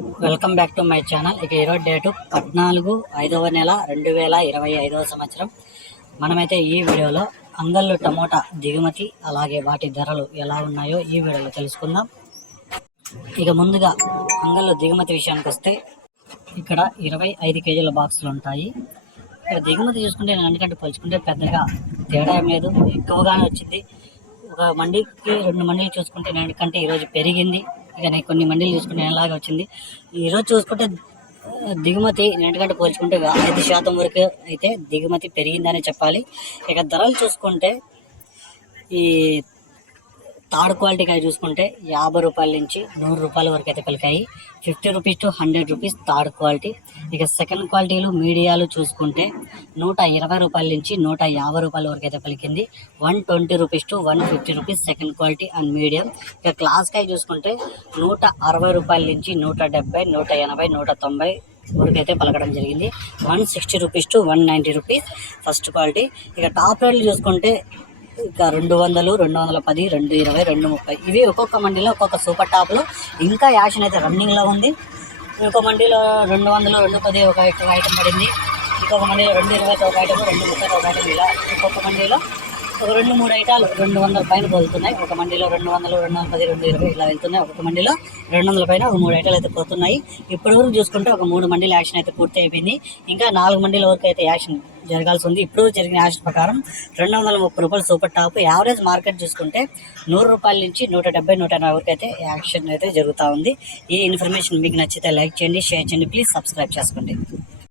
Welcome back to my channel. ఇక ఈరోజు date పద్నాలుగు ఐదవ నెల రెండు వేల ఇరవై ఐదవ సంవత్సరం. మనమైతే ఈ వీడియోలో అంగళ్ళు టమోటా దిగుమతి అలాగే వాటి ధరలు ఎలా ఉన్నాయో ఈ వీడియోలో తెలుసుకుందాం. ఇక ముందుగా అంగళ్ళు దిగుమతి విషయానికి వస్తే ఇక్కడ ఇరవై ఐదు కేజీల బాక్సులు ఉంటాయి. ఇక్కడ దిగుమతి చూసుకుంటే నేను అన్నికంటే పోల్చుకుంటే పెద్దగా తేడా ఏం లేదు. ఎక్కువగానే వచ్చింది. ఒక మండికి రెండు మండీలు చూసుకుంటే నేటికంటే ఈరోజు పెరిగింది. ఇక నేను కొన్ని మండీలు చూసుకుంటే ఎలాగ వచ్చింది? ఈరోజు చూసుకుంటే దిగుమతి నేటికంటే పోల్చుకుంటే ఐదు శాతం వరకు అయితే దిగుమతి పెరిగిందనే చెప్పాలి. ఇక ధరలు చూసుకుంటే ఈ థర్డ్ క్వాలిటీ కాయ చూసుకుంటే యాభై రూపాయల నుంచి నూరు రూపాయల వరకు అయితే పలికాయి. Fifty rupees to hundred rupees third quality. ఇక సెకండ్ క్వాలిటీలు మీడియాలు చూసుకుంటే నూట ఇరవై రూపాయల నుంచి నూట యాభై రూపాయల వరకు అయితే పలికింది. One twenty rupees to one fifty rupees second quality and medium. ఇక క్లాస్ కాయ చూసుకుంటే నూట అరవై రూపాయల నుంచి నూట డెబ్బై నూట ఎనభై నూట తొంభై వరకు అయితే పలకడం జరిగింది. One sixty rupees to one ninety rupees first quality. ఇక టాప్ రేట్లు చూసుకుంటే ఇంకా రెండు వందలు రెండు వందల పది రెండు ఇరవై రెండు ముప్పై. ఇవి ఒక్కొక్క మండీలో ఒక్కొక్క సూపర్ టాప్లో. ఇంకా యాషన్ అయితే రన్నింగ్లో ఉంది. ఇంకో మండీలో రెండు వందలు రెండు పది ఒక ఐటమ్ పడింది. ఇంకొక మండీలో రెండు ఇరవై ఒక ఐటమ్ రెండు ముప్పై ఒక ఐటమ్ ఇలా ఒక్కొక్క మండీలో. ఒక రెండు మూడు ఐటాలు రెండు వందల పైన పోతున్నాయి. ఒక మండీలో రెండు వందలు రెండు వందల పది రెండు ఇరవై ఇలా వెళ్తున్నాయి. ఒక మండీలో రెండు వందల పైన ఒక మూడు ఐటాలు అయితే పోతున్నాయి. ఇప్పటి వరకు చూసుకుంటే ఒక మూడు మండీల యాక్షన్ అయితే పూర్తి అయిపోయింది. ఇంకా నాలుగు మండీల వరకు అయితే యాక్షన్ జరగాల్సి ఉంది. ఇప్పుడు జరిగిన యాక్షన్ ప్రకారం రెండు వందల ముప్పై రూపాయలు సూపర్ టాప్ యావరేజ్ మార్కెట్ చూసుకుంటే నూరు రూపాయల నుంచి నూట డెబ్బై నూట ఎనభై వరకు అయితే యాక్షన్ అయితే జరుగుతూ ఉంది. ఈ ఇన్ఫర్మేషన్ మీకు నచ్చితే లైక్ చేయండి షేర్ చేయండి. ప్లీజ్ సబ్స్క్రైబ్ చేసుకోండి.